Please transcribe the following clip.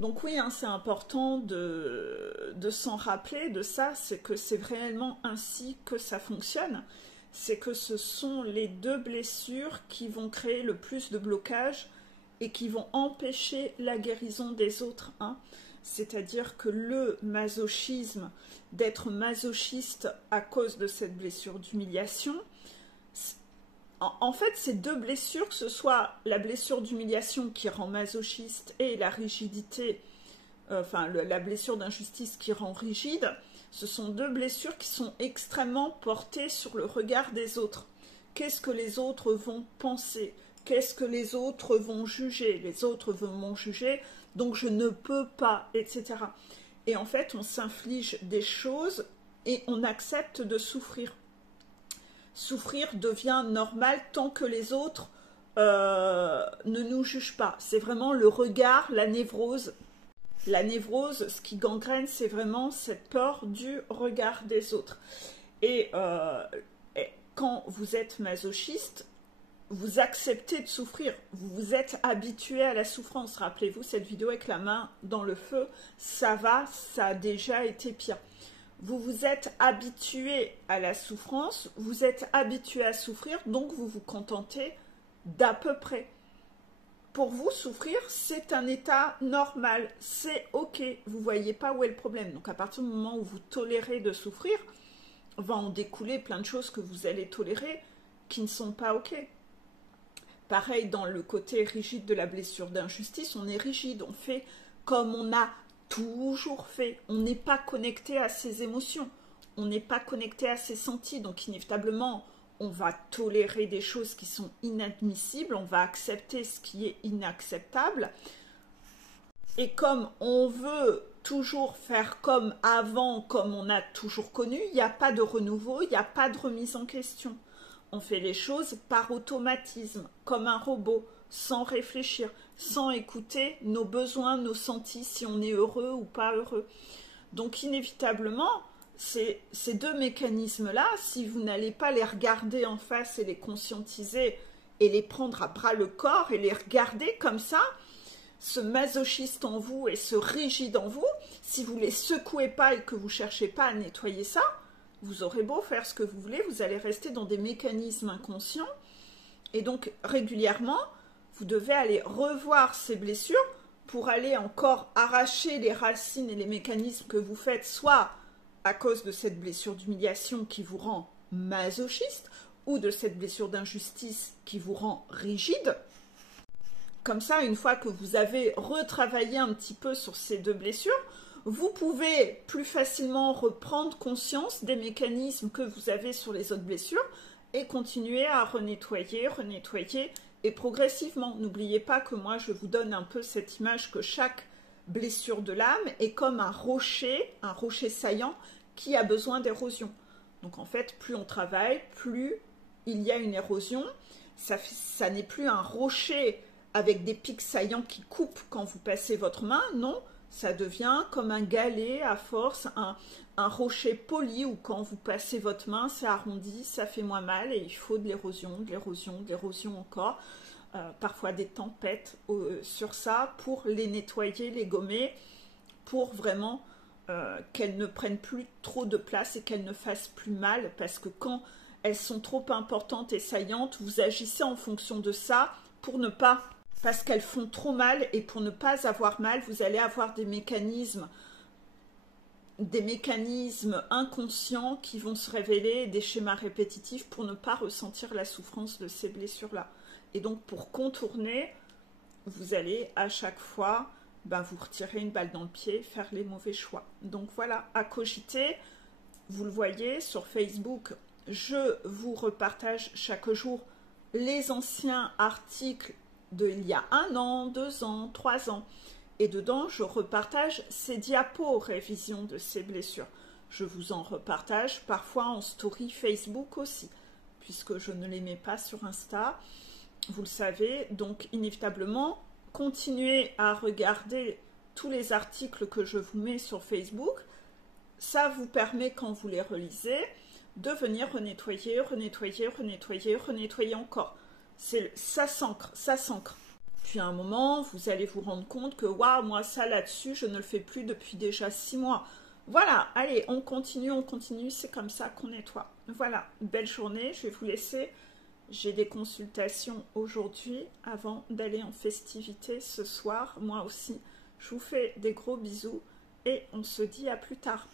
Donc oui, hein, c'est important de s'en rappeler de ça, c'est que c'est réellement ainsi que ça fonctionne. C'est que ce sont les deux blessures qui vont créer le plus de blocage et qui vont empêcher la guérison des autres. Hein. C'est-à-dire que le masochisme, d'être masochiste à cause de cette blessure d'humiliation, en fait, ces deux blessures, que ce soit la blessure d'humiliation qui rend masochiste et la rigidité, la blessure d'injustice qui rend rigide, ce sont deux blessures qui sont extrêmement portées sur le regard des autres. Qu'est-ce que les autres vont penser? Qu'est-ce que les autres vont juger? Les autres vont juger, donc je ne peux pas, etc. Et en fait, on s'inflige des choses et on accepte de souffrir. Souffrir devient normal tant que les autres ne nous jugent pas. C'est vraiment le regard, la névrose. La névrose, ce qui gangrène, c'est vraiment cette peur du regard des autres. Et quand vous êtes masochiste, vous acceptez de souffrir. Vous vous êtes habitué à la souffrance. Rappelez-vous cette vidéo avec la main dans le feu. Ça va, ça a déjà été pire. Vous vous êtes habitué à la souffrance, vous êtes habitué à souffrir, donc vous vous contentez d'à peu près. Pour vous, souffrir, c'est un état normal, c'est ok, vous ne voyez pas où est le problème. Donc à partir du moment où vous tolérez de souffrir, va en découler plein de choses que vous allez tolérer qui ne sont pas ok. Pareil, dans le côté rigide de la blessure d'injustice, on est rigide, on fait comme on a toujours fait. On n'est pas connecté à ses émotions, on n'est pas connecté à ses sentis, donc inévitablement, on va tolérer des choses qui sont inadmissibles, on va accepter ce qui est inacceptable. Et comme on veut toujours faire comme avant, comme on a toujours connu, il n'y a pas de renouveau, il n'y a pas de remise en question. On fait les choses par automatisme, comme un robot, sans réfléchir, sans écouter nos besoins, nos sentis, si on est heureux ou pas heureux. Donc inévitablement, ces deux mécanismes-là, si vous n'allez pas les regarder en face et les conscientiser et les prendre à bras le corps et les regarder comme ça, ce masochiste en vous et ce rigide en vous, si vous ne les secouez pas et que vous ne cherchez pas à nettoyer ça, vous aurez beau faire ce que vous voulez, vous allez rester dans des mécanismes inconscients. Et donc régulièrement, vous devez aller revoir ces blessures pour aller encore arracher les racines et les mécanismes que vous faites, soit à cause de cette blessure d'humiliation qui vous rend masochiste, ou de cette blessure d'injustice qui vous rend rigide. Comme ça, une fois que vous avez retravaillé un petit peu sur ces deux blessures, vous pouvez plus facilement reprendre conscience des mécanismes que vous avez sur les autres blessures et continuer à renettoyer, renettoyer, et progressivement. N'oubliez pas que moi, je vous donne un peu cette image que chaque blessure de l'âme est comme un rocher saillant qui a besoin d'érosion. Donc en fait, plus on travaille, plus il y a une érosion. Ça n'est plus un rocher avec des pics saillants qui coupent quand vous passez votre main, non, ça devient comme un galet à force, un rocher poli où quand vous passez votre main, c'est arrondi, ça fait moins mal et il faut de l'érosion, de l'érosion, de l'érosion encore. Parfois des tempêtes sur ça pour les nettoyer, les gommer, pour vraiment qu'elles ne prennent plus trop de place et qu'elles ne fassent plus mal, parce que quand elles sont trop importantes et saillantes, vous agissez en fonction de ça pour ne pas, parce qu'elles font trop mal, et pour ne pas avoir mal, vous allez avoir des mécanismes inconscients qui vont se révéler, des schémas répétitifs pour ne pas ressentir la souffrance de ces blessures-là. Et donc pour contourner, vous allez à chaque fois vous retirer une balle dans le pied, faire les mauvais choix. Donc voilà, à cogiter. Vous le voyez sur Facebook, je vous repartage chaque jour les anciens articles d'il y a 1 an, 2 ans, 3 ans. Et dedans, je repartage ces diapos révision de ces blessures. Je vous en repartage parfois en story Facebook aussi, puisque je ne les mets pas sur Insta. Vous le savez, donc inévitablement, continuez à regarder tous les articles que je vous mets sur Facebook. Ça vous permet, quand vous les relisez, de venir renettoyer, renettoyer, renettoyer, renettoyer encore. Ça s'ancre, ça s'ancre. Puis à un moment, vous allez vous rendre compte que, waouh, moi ça là-dessus, je ne le fais plus depuis déjà 6 mois. Voilà, allez, on continue, c'est comme ça qu'on nettoie. Voilà, belle journée, je vais vous laisser. J'ai des consultations aujourd'hui avant d'aller en festivité ce soir, moi aussi. Je vous fais des gros bisous et on se dit à plus tard.